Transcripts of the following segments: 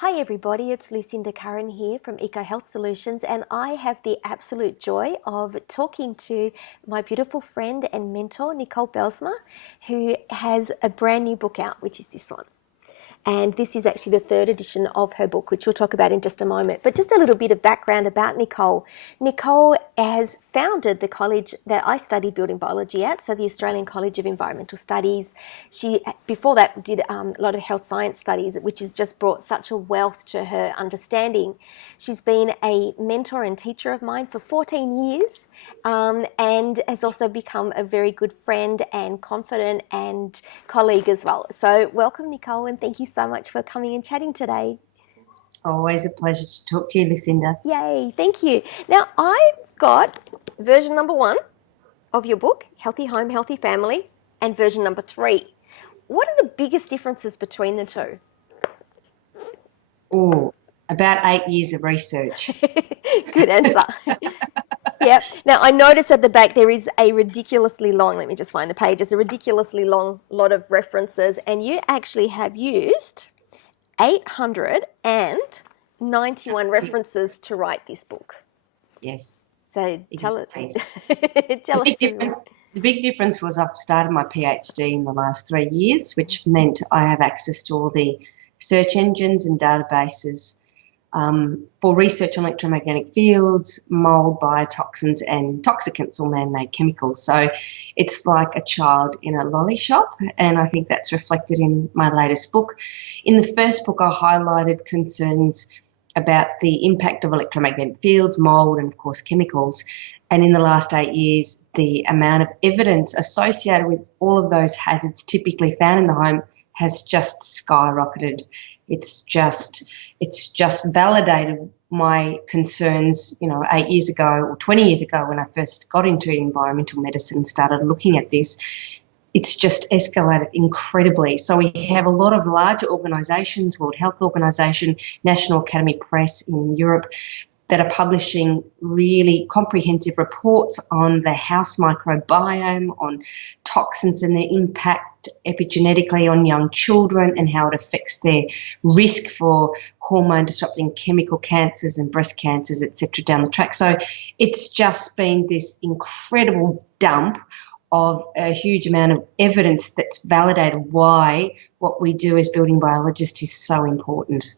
Hi everybody, it's Lucinda Curran here from Eco Health Solutions, and I have the absolute joy of talking to my beautiful friend and mentor, Nicole Bijlsma, who has a brand new book out, which is this one. And this is actually the third edition of her book, which we'll talk about in just a moment. But just a little bit of background about Nicole. Nicole has founded the college that I studied building biology at, so the Australian College of Environmental Studies. She, before that, did a lot of health science studies, which has just brought such a wealth to her understanding. She's been a mentor and teacher of mine for 14 years and has also become a very good friend and confidant and colleague as well. So welcome, Nicole, and thank you so much for coming and chatting today. Always a pleasure to talk to you, Lucinda. Yay, thank you. Now, I've got version number 1 of your book, Healthy Home, Healthy Family, and version number 3. What are the biggest differences between the two? Oh, about 8 years of research. Good answer. Yep. Now, I notice at the back there is a ridiculously long, let me just find the pages, a ridiculously long lot of references, and you actually have used 891 references to write this book. Yes. So tell it. The big difference was I've started my PhD in the last 3 years, which meant I have access to all the search engines and databases for research on electromagnetic fields, mold, biotoxins and toxicants or man-made chemicals. So it's like a child in a lolly shop, and I think that's reflected in my latest book. In the first book, I highlighted concerns about the impact of electromagnetic fields, mold and, of course, chemicals. And in the last 8 years, the amount of evidence associated with all of those hazards typically found in the home has just skyrocketed. It's just validated my concerns, 8 years ago or 20 years ago when I first got into environmental medicine and started looking at this. It's just escalated incredibly. So we have a lot of larger organisations, World Health Organization, National Academy Press in Europe, that are publishing really comprehensive reports on the house microbiome, on toxins and their impact epigenetically on young children and how it affects their risk for hormone-disrupting chemical cancers and breast cancers, etc., down the track. So it's just been this incredible dump of a huge amount of evidence that's validated why what we do as building biologists is so important.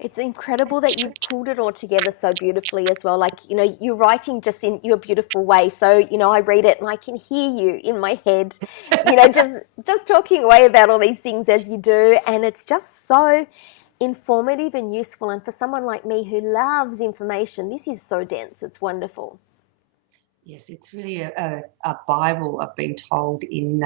It's incredible that you've pulled it all together so beautifully as well. Like, you're writing just in your beautiful way. So, I read it and I can hear you in my head, just talking away about all these things as you do. And it's just so informative and useful. And for someone like me who loves information, this is so dense. It's wonderful. Yes, it's really a Bible, I've been told, in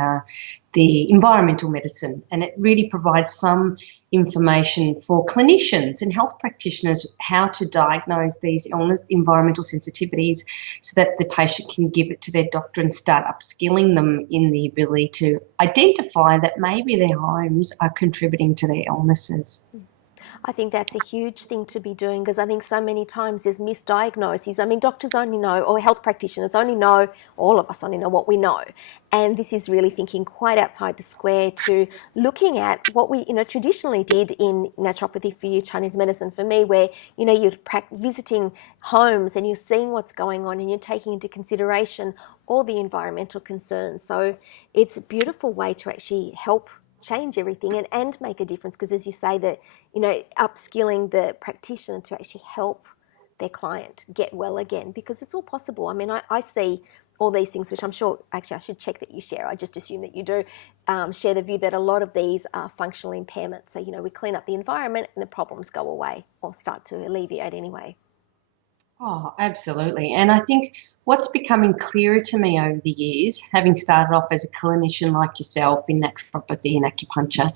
the environmental medicine, and it really provides some information for clinicians and health practitioners how to diagnose these environmental sensitivities so that the patient can give it to their doctor and start upskilling them in the ability to identify that maybe their homes are contributing to their illnesses. I think that's a huge thing to be doing, because I think so many times there's misdiagnoses. I mean, doctors only know, or health practitioners only know, all of us only know what we know. And this is really thinking quite outside the square to looking at what we, traditionally did in naturopathy for you, Chinese medicine for me, where, you're visiting homes and you're seeing what's going on and you're taking into consideration all the environmental concerns. So it's a beautiful way to actually help change everything and make a difference, because as you say, that upskilling the practitioner to actually help their client get well again, because it's all possible. I mean, I see all these things, which I'm sure, actually I should check that you share, I just assume that you do share the view that a lot of these are functional impairments. So we clean up the environment and the problems go away, or start to alleviate anyway. Oh, absolutely. And I think what's becoming clearer to me over the years, having started off as a clinician like yourself in naturopathy and acupuncture,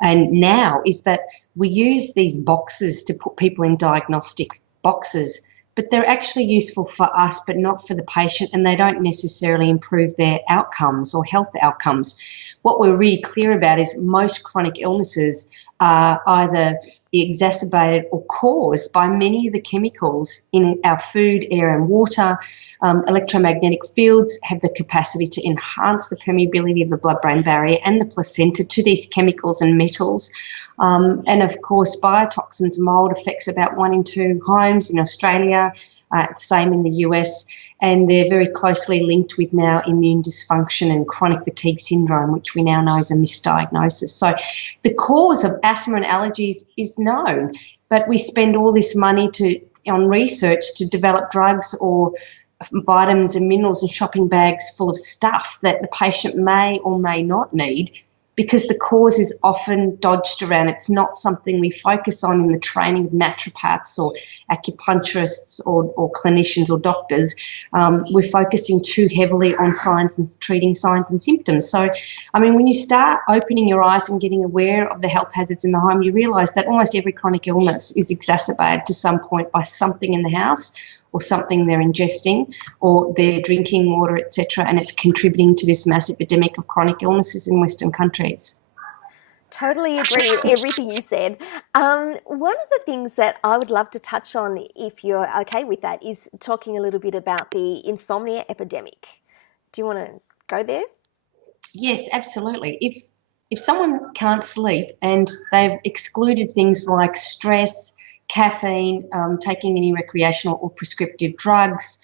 and now is that we use these boxes to put people in diagnostic boxes, but they're actually useful for us but not for the patient, and they don't necessarily improve their outcomes or health outcomes. What we're really clear about is most chronic illnesses are either exacerbated or caused by many of the chemicals in our food, air and water. Electromagnetic fields have the capacity to enhance the permeability of the blood-brain barrier and the placenta to these chemicals and metals. And of course, biotoxins, mold affects about 1 in 2 homes in Australia, same in the US, and they're very closely linked with now immune dysfunction and chronic fatigue syndrome, which we now know is a misdiagnosis. So the cause of asthma and allergies is known, but we spend all this money on research to develop drugs or vitamins and minerals and shopping bags full of stuff that the patient may or may not need, because the cause is often dodged around. It's not something we focus on in the training of naturopaths or acupuncturists or clinicians or doctors. We're focusing too heavily on signs and treating signs and symptoms. So, I mean, when you start opening your eyes and getting aware of the health hazards in the home, you realise that almost every chronic illness is exacerbated to some point by something in the house, or something they're ingesting, or they're drinking water, etc., and it's contributing to this massive epidemic of chronic illnesses in Western countries. Totally agree with everything you said. One of the things that I would love to touch on, if you're okay with that, is talking a little bit about the insomnia epidemic. Do you want to go there? Yes, absolutely. If someone can't sleep and they've excluded things like stress, caffeine, taking any recreational or prescriptive drugs,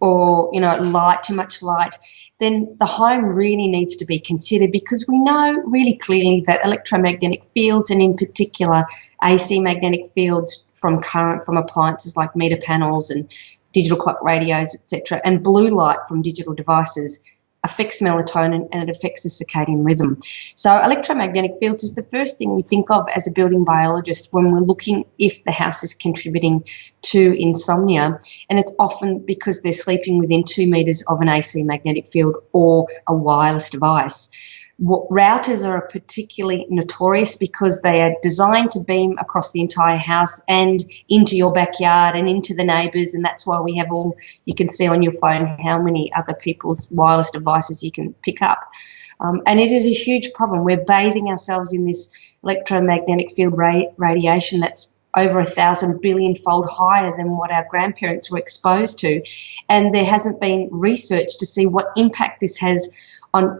or too much light, then the home really needs to be considered, because we know really clearly that electromagnetic fields, and in particular AC magnetic fields from current from appliances like meter panels and digital clock radios, etc., and blue light from digital devices affects melatonin and it affects the circadian rhythm. So electromagnetic fields is the first thing we think of as a building biologist when we're looking if the house is contributing to insomnia, and it's often because they're sleeping within 2 meters of an AC magnetic field or a wireless device. Routers are particularly notorious because they are designed to beam across the entire house and into your backyard and into the neighbours, and that's why we have you can see on your phone how many other people's wireless devices you can pick up. And it is a huge problem. We're bathing ourselves in this electromagnetic field radiation that's over 1,000 billion-fold higher than what our grandparents were exposed to, and there hasn't been research to see what impact this has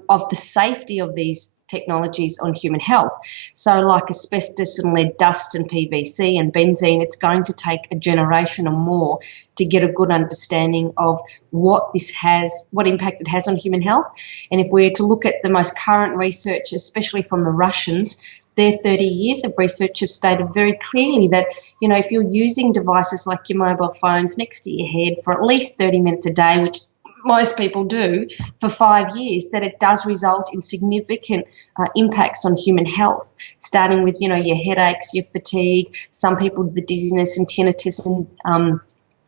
of the safety of these technologies on human health. So like asbestos and lead dust and PVC and benzene, it's going to take a generation or more to get a good understanding of what impact it has on human health. And if we're to look at the most current research, especially from the Russians, their 30 years of research have stated very clearly that, if you're using devices like your mobile phones next to your head for at least 30 minutes a day, which most people do, for 5 years, that it does result in significant impacts on human health, starting with, your headaches, your fatigue, some people the dizziness and tinnitus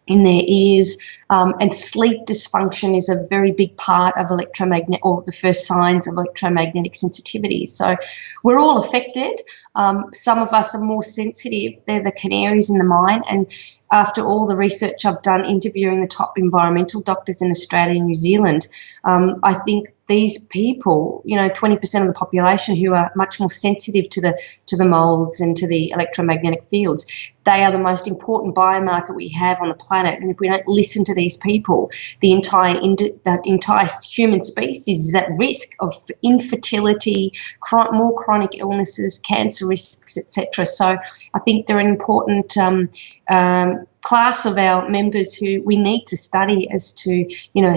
in their ears, and sleep dysfunction is a very big part of electromagnetic, or the first signs of electromagnetic sensitivity. So we're all affected. Some of us are more sensitive. They're the canaries in the mine. And after all the research I've done interviewing the top environmental doctors in Australia and New Zealand, I think these people, 20% of the population who are much more sensitive to the molds and to the electromagnetic fields, they are the most important biomarker we have on the planet. And if we don't listen to these people, the entire human species is at risk of infertility, more chronic illnesses, cancer risks, etc. So I think they're an important class of our members who we need to study as to,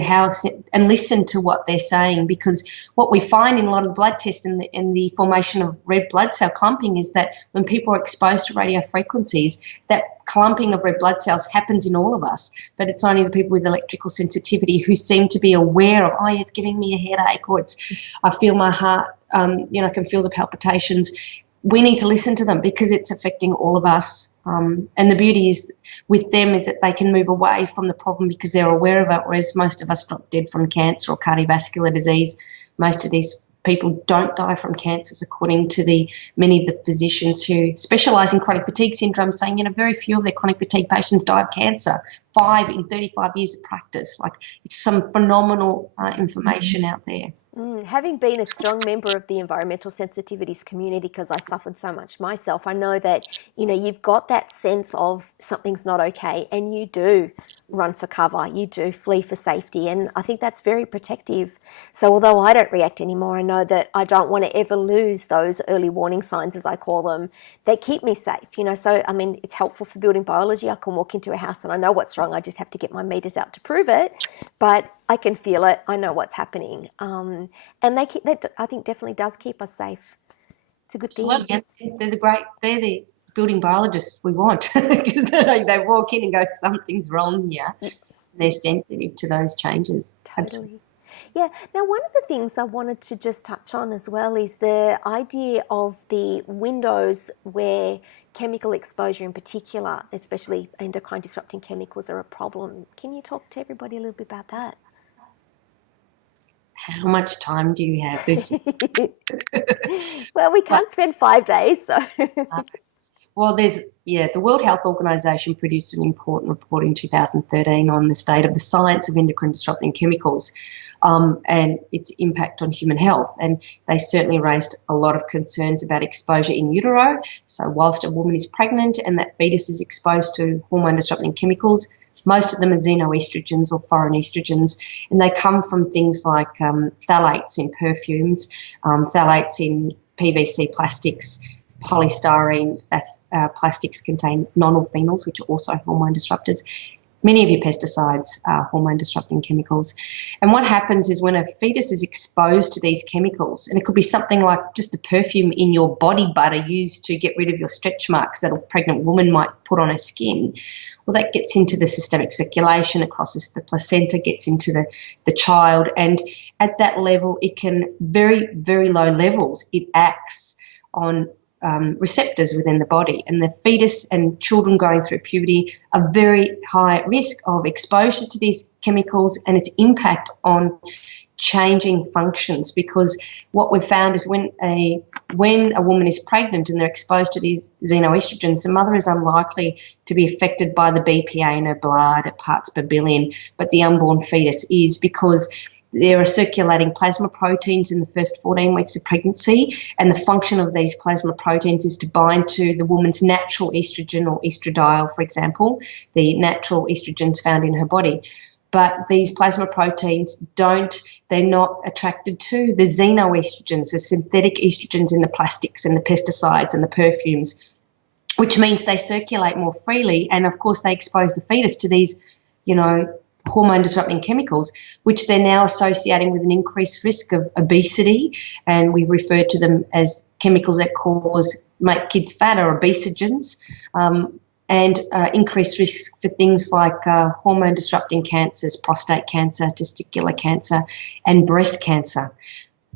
how, and listen to what they're saying, because what we find in a lot of blood tests and the formation of red blood cell clumping is that when people are exposed to radio frequencies, that clumping of red blood cells happens in all of us, but it's only the people with electrical sensitivity who seem to be aware of, it's giving me a headache, or I feel my heart, I can feel the palpitations. We need to listen to them because it's affecting all of us. And the beauty is with them is that they can move away from the problem because they're aware of it, whereas most of us drop dead from cancer or cardiovascular disease. Most of these people don't die from cancers, according to many of the physicians who specialise in chronic fatigue syndrome, saying, very few of their chronic fatigue patients die of cancer. 5 in 35 years of practice. Like, it's some phenomenal information out there. Having been a strong member of the environmental sensitivities community because I suffered so much myself, I know that, you've got that sense of something's not okay and you do run for cover, you do flee for safety, and I think that's very protective. So although I don't react anymore, I know that I don't want to ever lose those early warning signs, as I call them, that keep me safe. So I mean, it's helpful for building biology. I can walk into a house and I know what's wrong, I just have to get my meters out to prove it, but I can feel it, I know what's happening. And that I think definitely does keep us safe. It's a good thing. Absolutely. And they're the building biologists we want because they walk in and go, something's wrong here. They're sensitive to those changes. Totally. Yeah. Now, one of the things I wanted to just touch on as well is the idea of the windows where chemical exposure in particular, especially endocrine disrupting chemicals, are a problem. Can you talk to everybody a little bit about that? How much time do you have, Lucy? Well, we can't spend 5 days, so. Well, the World Health Organization produced an important report in 2013 on the state of the science of endocrine disrupting chemicals and its impact on human health. And they certainly raised a lot of concerns about exposure in utero. So whilst a woman is pregnant and that fetus is exposed to hormone disrupting chemicals, most of them are xenoestrogens or foreign estrogens, and they come from things like phthalates in perfumes, phthalates in PVC plastics, polystyrene. Plastics contain nonylphenols, which are also hormone disruptors. Many of your pesticides are hormone disrupting chemicals. And what happens is when a fetus is exposed to these chemicals, and it could be something like just the perfume in your body butter used to get rid of your stretch marks that a pregnant woman might put on her skin, well, that gets into the systemic circulation, it crosses the placenta, gets into the child, and at that level, it can, very, very low levels, it acts on receptors within the body, and the fetus and children going through puberty are very high risk of exposure to these chemicals and its impact on changing functions, because what we've found is when a woman is pregnant and they're exposed to these xenoestrogens, the mother is unlikely to be affected by the BPA in her blood at parts per billion, but the unborn fetus is, because there are circulating plasma proteins in the first 14 weeks of pregnancy, and the function of these plasma proteins is to bind to the woman's natural estrogen or estradiol, for example, the natural estrogens found in her body. But these plasma proteins they're not attracted to the xenoestrogens, the synthetic estrogens in the plastics and the pesticides and the perfumes, which means they circulate more freely. And of course, they expose the fetus to these, hormone disrupting chemicals, which they're now associating with an increased risk of obesity. And we refer to them as chemicals that make kids fat, or obesogens, and increased risk for things like hormone disrupting cancers, prostate cancer, testicular cancer, and breast cancer.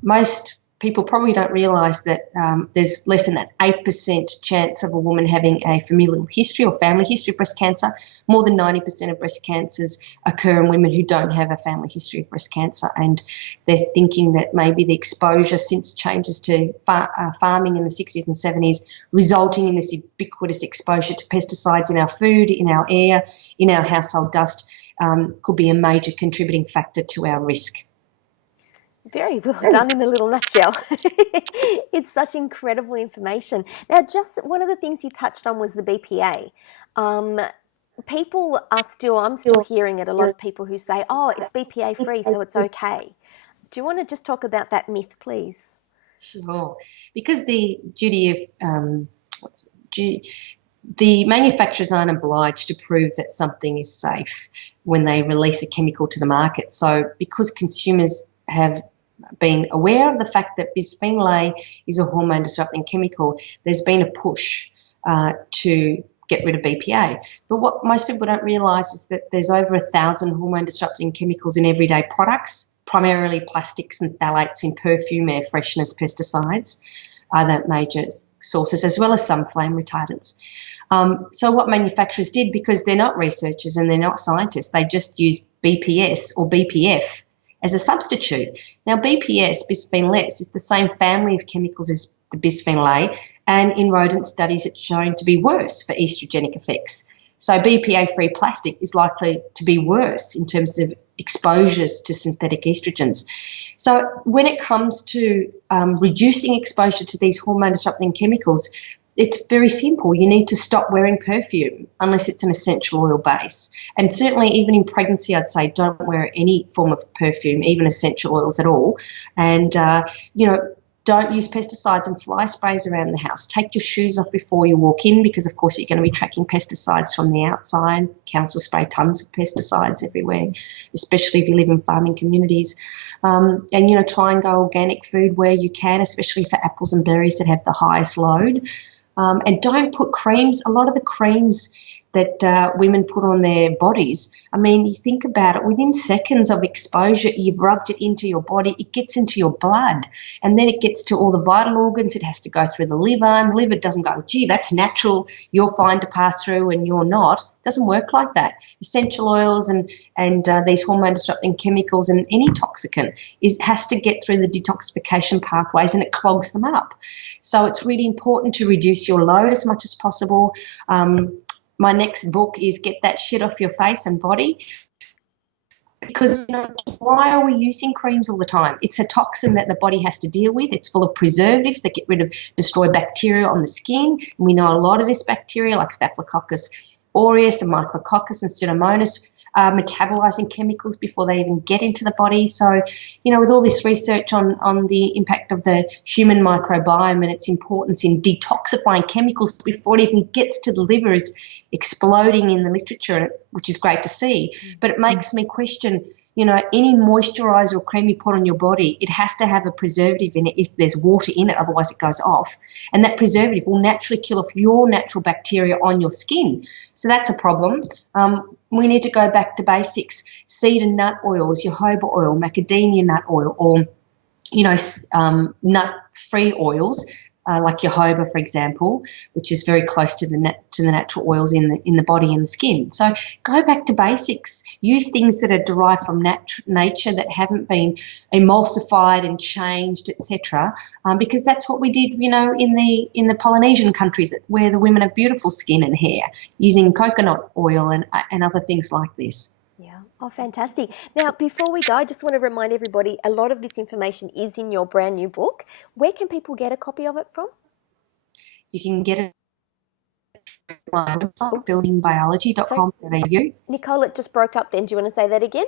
Most people probably don't realise that there's less than that 8% chance of a woman having a familial history or family history of breast cancer. More than 90% of breast cancers occur in women who don't have a family history of breast cancer, and they're thinking that maybe the exposure since changes to farming in the 60s and 70s, resulting in this ubiquitous exposure to pesticides in our food, in our air, in our household dust, could be a major contributing factor to our risk. Very well done in a little nutshell. It's such incredible information. Now, just one of the things you touched on was the BPA. I'm still hearing it, a lot of people who say, oh, it's BPA free, so it's okay. Do you want to just talk about that myth, please? Sure. Because the duty of, the manufacturers aren't obliged to prove that something is safe when they release a chemical to the market. So because consumers have been aware of the fact that bisphenol A is a hormone disrupting chemical, there's been a push to get rid of BPA. But what most people don't realise is that there's over 1,000 hormone disrupting chemicals in everyday products, primarily plastics and phthalates in perfume, air fresheners, pesticides, other major sources, as well as some flame retardants. So what manufacturers did, because they're not researchers and they're not scientists, they just use BPS or BPF as a substitute. Now, BPS, bisphenol S, is the same family of chemicals as the bisphenol A, and in rodent studies it's shown to be worse for estrogenic effects. So BPA-free plastic is likely to be worse in terms of exposures to synthetic estrogens. So when it comes to reducing exposure to these hormone-disrupting chemicals, it's very simple. You need to stop wearing perfume unless it's an essential oil base. And certainly even in pregnancy, I'd say don't wear any form of perfume, even essential oils at all. And, don't use pesticides and fly sprays around the house. Take your shoes off before you walk in because, of course, you're going to be tracking pesticides from the outside. Council spray tons of pesticides everywhere, especially if you live in farming communities. And, try and go organic food where you can, especially for apples and berries that have the highest load. And don't put creams. A lot of the creams that women put on their bodies, I mean, you think about it, within seconds of exposure, you've rubbed it into your body, it gets into your blood, and then it gets to all the vital organs. It has to go through the liver, and the liver doesn't go, gee, that's natural, you're fine to pass through and you're not. It doesn't work like that. Essential oils and these hormone-disrupting chemicals and any toxicant has to get through the detoxification pathways, and it clogs them up. So it's really important to reduce your load as much as possible. My next book is Get That Shit Off Your Face and Body, because why are we using creams all the time? It's a toxin that the body has to deal with. It's full of preservatives that destroy bacteria on the skin. And we know a lot of this bacteria, like Staphylococcus aureus and Micrococcus and Pseudomonas, are metabolizing chemicals before they even get into the body. So, with all this research on the impact of the human microbiome and its importance in detoxifying chemicals before it even gets to the liver is exploding in the literature, which is great to see. But it makes me question, any moisturizer or cream you put on your body, it has to have a preservative in it if there's water in it, otherwise it goes off. And that preservative will naturally kill off your natural bacteria on your skin. So that's a problem. We need to go back to basics. Seed and nut oils, jojoba oil, macadamia nut oil, or, nut-free oils, like jojoba, for example, which is very close to the natural oils in the body and the skin. So go back to basics. Use things that are derived from nature that haven't been emulsified and changed, etc. Because that's what we did, in the Polynesian countries where the women have beautiful skin and hair, using coconut oil and other things like this. Yeah. Oh, fantastic. Now, before we go, I just want to remind everybody, a lot of this information is in your brand new book. Where can people get a copy of it from? You can get it on my website, buildingbiology.com.au. Nicole, it just broke up then. Do you want to say that again?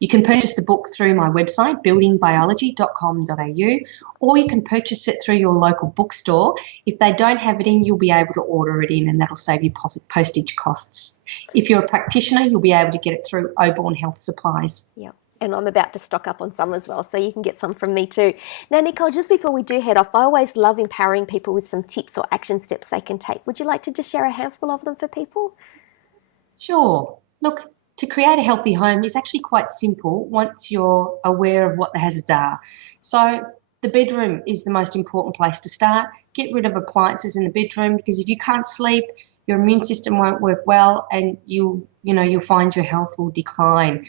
You can purchase the book through my website, buildingbiology.com.au, or you can purchase it through your local bookstore. If they don't have it in, you'll be able to order it in, and that'll save you postage costs. If you're a practitioner, you'll be able to get it through Auburn Health Supplies. Yeah. And I'm about to stock up on some as well, so you can get some from me too. Now, Nicole, just before we do head off, I always love empowering people with some tips or action steps they can take. Would you like to just share a handful of them for people? Sure. Look, to create a healthy home is actually quite simple once you're aware of what the hazards are. So the bedroom is the most important place to start. Get rid of appliances in the bedroom, because if you can't sleep, your immune system won't work well, and you'll find your health will decline.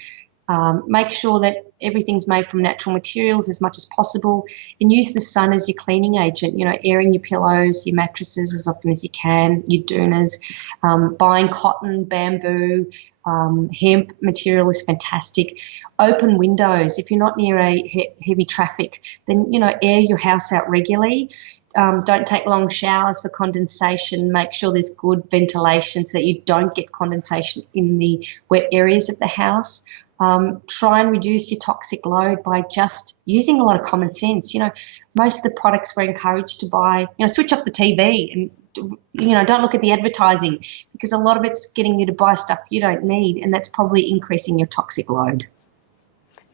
Make sure that everything's made from natural materials as much as possible, and use the sun as your cleaning agent, airing your pillows, your mattresses as often as you can, your doonas, buying cotton, bamboo, hemp material is fantastic. Open windows. If you're not near a heavy traffic, then, air your house out regularly. Don't take long showers for condensation. Make sure there's good ventilation so that you don't get condensation in the wet areas of the house. Try and reduce your toxic load by just using a lot of common sense. Most of the products we're encouraged to buy, switch off the TV and, don't look at the advertising, because a lot of it's getting you to buy stuff you don't need, and that's probably increasing your toxic load.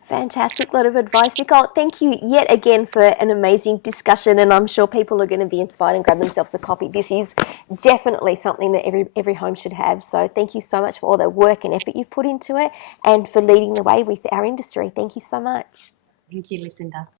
Fantastic lot of advice, Nicole. Thank you yet again for an amazing discussion, and I'm sure people are going to be inspired and grab themselves a copy. This is definitely something that every home should have. So thank you so much for all the work and effort you've put into it, and for leading the way with our industry. Thank you so much. Thank you, Lucinda.